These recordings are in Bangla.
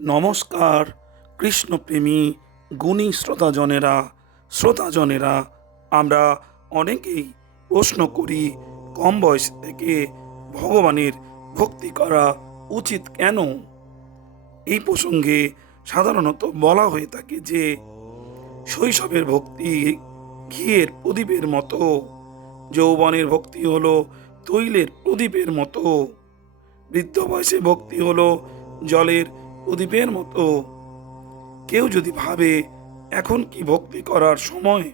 নমস্কার কৃষ্ণপ্রেমী গুণী শ্রোতাজনেরা আমরা অনেকেই প্রশ্ন করি কম বয়স থেকে ভগবানের ভক্তি করা উচিত কেন। এই প্রসঙ্গে সাধারণত বলা হয়ে থাকে যে শৈশবের ভক্তি ঘিয়ের প্রদীপের মতো, যৌবনের ভক্তি হলো তৈলের প্রদীপের মতো, বৃদ্ধ বয়সে ভক্তি হলো জলের প্রদীপের মতো। কেউ যদি ভাবে এখন কি ভক্তি করার সময়,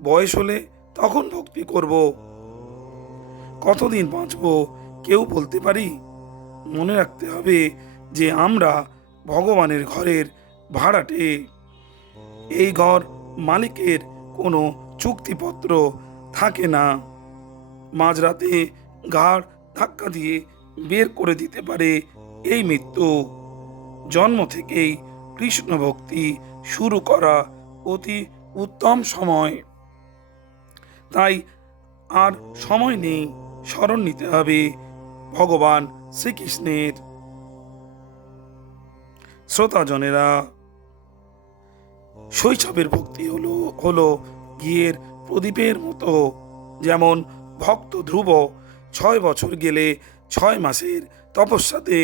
বয়স হলে তখন ভক্তি করব, কতদিন বাঁচব কেউ বলতে পারি। মনে রাখতে হবে যে আমরা ভগবানের ঘরের ভাড়াটে। এই ঘর মালিকের কোনো চুক্তিপত্র থাকে না। মাঝরাতে ঘাড় ধাক্কা দিয়ে বের করে দিতে পারে এই মৃত্যু। জন্ম থেকেই কৃষ্ণ ভক্তি শুরু করা অতি উত্তম সময়। তাই আর সময় নেই, স্মরণ নিতে হবে ভগবান শ্রীকৃষ্ণের। শ্রোতাজনেরা, শৈশবের ভক্তি হলো ঘিয়ের প্রদীপের মতো। যেমন ভক্ত ধ্রুব 6 বছর গেলে 6 মাসের তপস্যাতে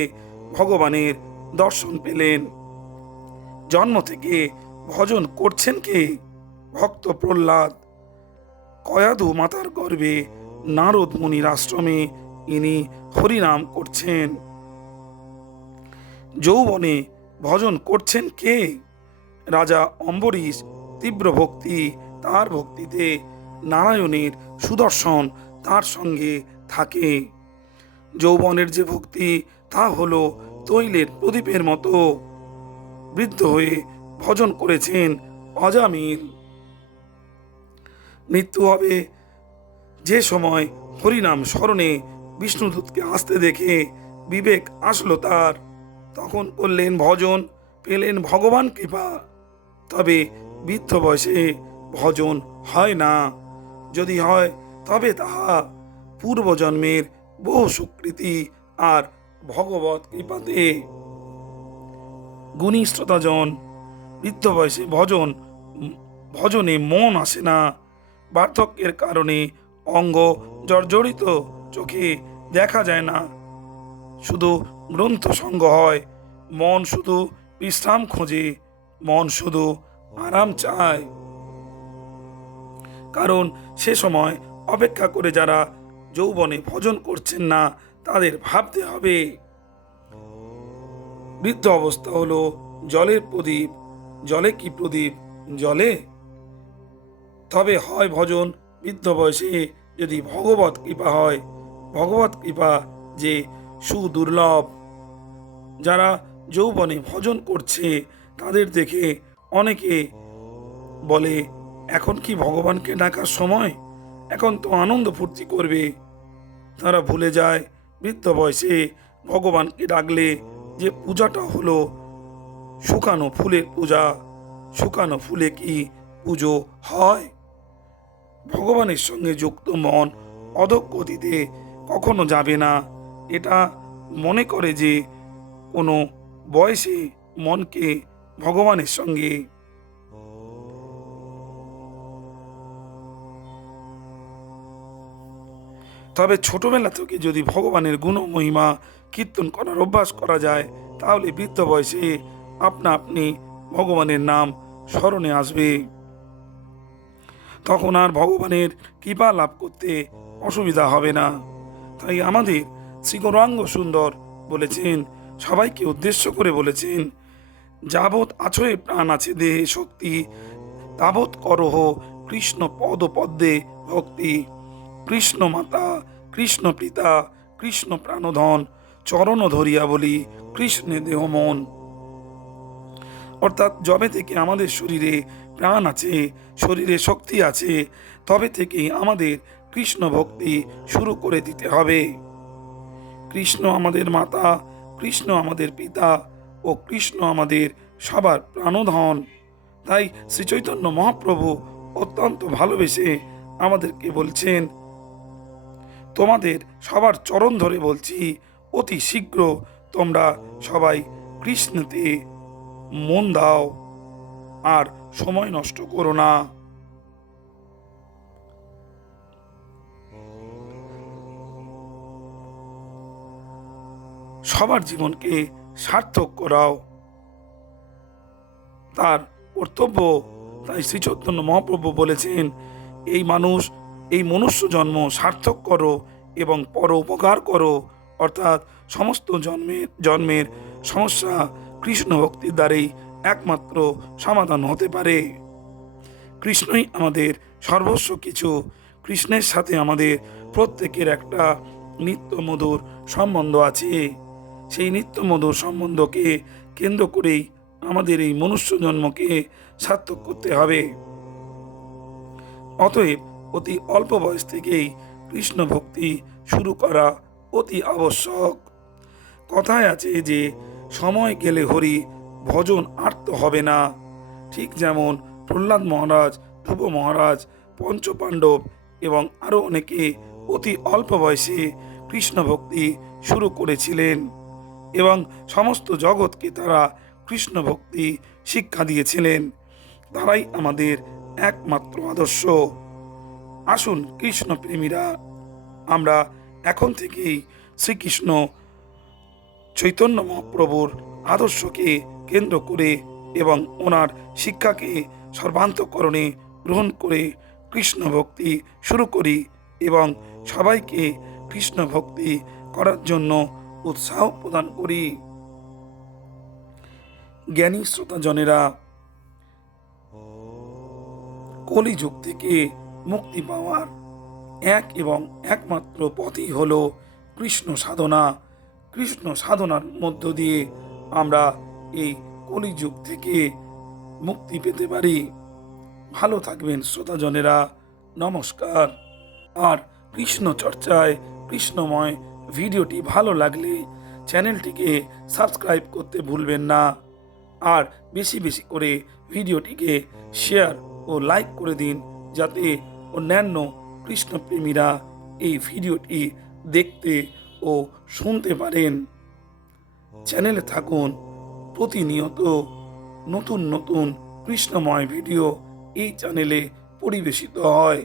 ভগবানের দর্শন পেলেন। জন্ম থেকে ভজন করছেন কে? ভক্ত প্রহ্লাদ। কয়াধু মাতার গর্ভে নারদ মুনির আশ্রমে ইনি হরিনাম করছেন। যৌবনে ভজন করছেন কে? রাজা অম্বরীশ। তীব্র ভক্তি, তার ভক্তিতে নারায়ণের সুদর্শন তার সঙ্গে থাকে। যৌবনের যে ভক্তি তা হলো তৈলের প্রদীপের মতো। বৃদ্ধ হয়ে ভজন করেছেন অজামিল। মৃত্যু হবে যে সময় হরিনাম স্মরণে বিষ্ণুদূতকে আসতে দেখে বিবেক আসলো তার, তখন করলেন ভজন, পেলেন ভগবান কৃপা। তবে বৃদ্ধ বয়সে ভজন হয় না। যদি হয় তবে তাহা পূর্বজন্মের বহু সুকৃতি আর ভগবত কৃপাতে। গুণী শ্রোতাজন, বৃদ্ধ বয়সে ভজনে মন আসে না। বার্ধক্যের কারণে অঙ্গ জর্জরিত, চোখে দেখা যায় না, শুধু গ্রন্থ সঙ্গ হয়। মন শুধু বিশ্রাম খোঁজে, মন শুধু আরাম চায়। কারণ সে সময় অপেক্ষা করে যারা যৌবনে ভজন করছেন না তাদের ভাবতে হবে। বৃদ্ধ অবস্থা হলো জলের প্রদীপ। জলে কি প্রদীপ? জলে। তবে হয় ভজন বৃদ্ধ বয়সে যদি ভগবত কৃপা হয়। ভগবত কৃপা যে সুদুর্লভ। যারা যৌবনে ভজন করছে তাদের দেখে অনেকে বলে এখন কি ভগবানকে ডাকার সময়, এখন তো আনন্দ ফুর্তি করবে। তারা ভুলে যায় বৃদ্ধ বয়সে ভগবানকে ডাকলে যে পূজাটা হলো শুকানো ফুলের পূজা। শুকানো ফুলে কি পুজো হয়? ভগবানের সঙ্গে যুক্ত মন অধঃগতিতে কখনো যাবে না। এটা মনে করে যে কোনো বয়সে মনকে ভগবানের সঙ্গে। তবে ছোটবেলা থেকে যদি ভগবানের গুণ মহিমা কীর্তন করার অভ্যাস করা যায় তাহলে বৃদ্ধ বয়সে আপনা আপনি ভগবানের নাম স্মরণে আসবে। তখন আর ভগবানের কৃপা লাভ করতে অসুবিধা হবে না। তাই আমাদের শ্রী গৌরাঙ্গ সুন্দর বলেছেন, সবাইকে উদ্দেশ্য করে বলেছেন, যাবৎ আছয়ে প্রাণ আছে দেহে শক্তি, তাবৎ করহ কৃষ্ণ পদ পদ্মে ভক্তি। কৃষ্ণ মাতা, কৃষ্ণ পিতা, কৃষ্ণ প্রাণধন, চরণ ধরিয়া বলি কৃষ্ণে দেহ মন। অর্থাৎ যবে থেকে আমাদের শরীরে প্রাণ আছে, শরীরে শক্তি আছে, তবে থেকেই আমাদের কৃষ্ণ ভক্তি শুরু করে দিতে হবে। কৃষ্ণ আমাদের মাতা, কৃষ্ণ আমাদের পিতা ও কৃষ্ণ আমাদের সবার প্রাণধন। তাই শ্রী চৈতন্য মহাপ্রভু অত্যন্ত ভালোবেসে আমাদেরকে বলছেন, তোমাদের সবার চরণ ধরে বলছি, অতি শীঘ্র তোমরা সবাই কৃষ্ণতে মন দাও আর সময় নষ্ট করো না। সবার জীবনকে সার্থক করাও তার কর্তব্য। তাই শ্রী চৈতন্য মহাপ্রভু বলেছেন, এই মনুষ্য জন্ম সার্থক করো এবং পর উপকার করো। অর্থাৎ সমস্ত জন্মের সমস্যা কৃষ্ণ ভক্তির দ্বারাই একমাত্র সমাধান হতে পারে। কৃষ্ণই আমাদের সর্বস্ব কিছু। কৃষ্ণের সাথে আমাদের প্রত্যেকের একটা নিত্য মধুর সম্বন্ধ আছে। সেই নিত্য মধুর সম্বন্ধকে কেন্দ্র করেই আমাদের এই মনুষ্য জন্মকে সার্থক করতে হবে। অতএব অতি অল্প বয়স থেকেই কৃষ্ণ ভক্তি শুরু করা অতি আবশ্যক। কথায় আছে যে সময় গেলে হরি ভজন আর্ত হবে না। ঠিক যেমন প্রহ্লাদ মহারাজ, ধ্রুব মহারাজ, পঞ্চপাণ্ডব এবং আরও অনেকে অতি অল্প বয়সে কৃষ্ণ ভক্তি শুরু করেছিলেন এবং সমস্ত জগৎকে তারা কৃষ্ণ ভক্তি শিক্ষা দিয়েছিলেন। তারাই আমাদের একমাত্র আদর্শ। আসুন কৃষ্ণ প্রেমীরা, আমরা এখন থেকেই শ্রীকৃষ্ণ চৈতন্য মহাপ্রভুর আদর্শকে কেন্দ্র করে এবং ওনার শিক্ষাকে সর্বান্তঃকরণে গ্রহণ করে কৃষ্ণ ভক্তি শুরু করি এবং সবাইকে কৃষ্ণ ভক্তি করার জন্য উৎসাহ প্রদান করি। জ্ঞানী শ্রোতাজনেরা, কলিযুগ থেকে মুক্তি পাওয়ার এক এবং একমাত্র পথই হল কৃষ্ণ সাধনা। কৃষ্ণ সাধনার মধ্য দিয়ে আমরা এই কলিযুগ থেকে মুক্তি পেতে পারি। ভালো থাকবেন শ্রোতাজনেরা, নমস্কার। আর কৃষ্ণ চর্চায় কৃষ্ণময় ভিডিওটি ভালো লাগলে চ্যানেলটিকে সাবস্ক্রাইব করতে ভুলবেন না। আর বেশি বেশি করে ভিডিওটিকে শেয়ার ও লাইক করে দিন, যাতে অন্যান্য কৃষ্ণপ্রেমীরা এই ভিডিওটি দেখতে ও শুনতে পারেন। চ্যানেলে থাকুন। প্রতিনিয়ত নতুন নতুন কৃষ্ণময় ভিডিও এই চ্যানেলে পরিবেশিত হয়।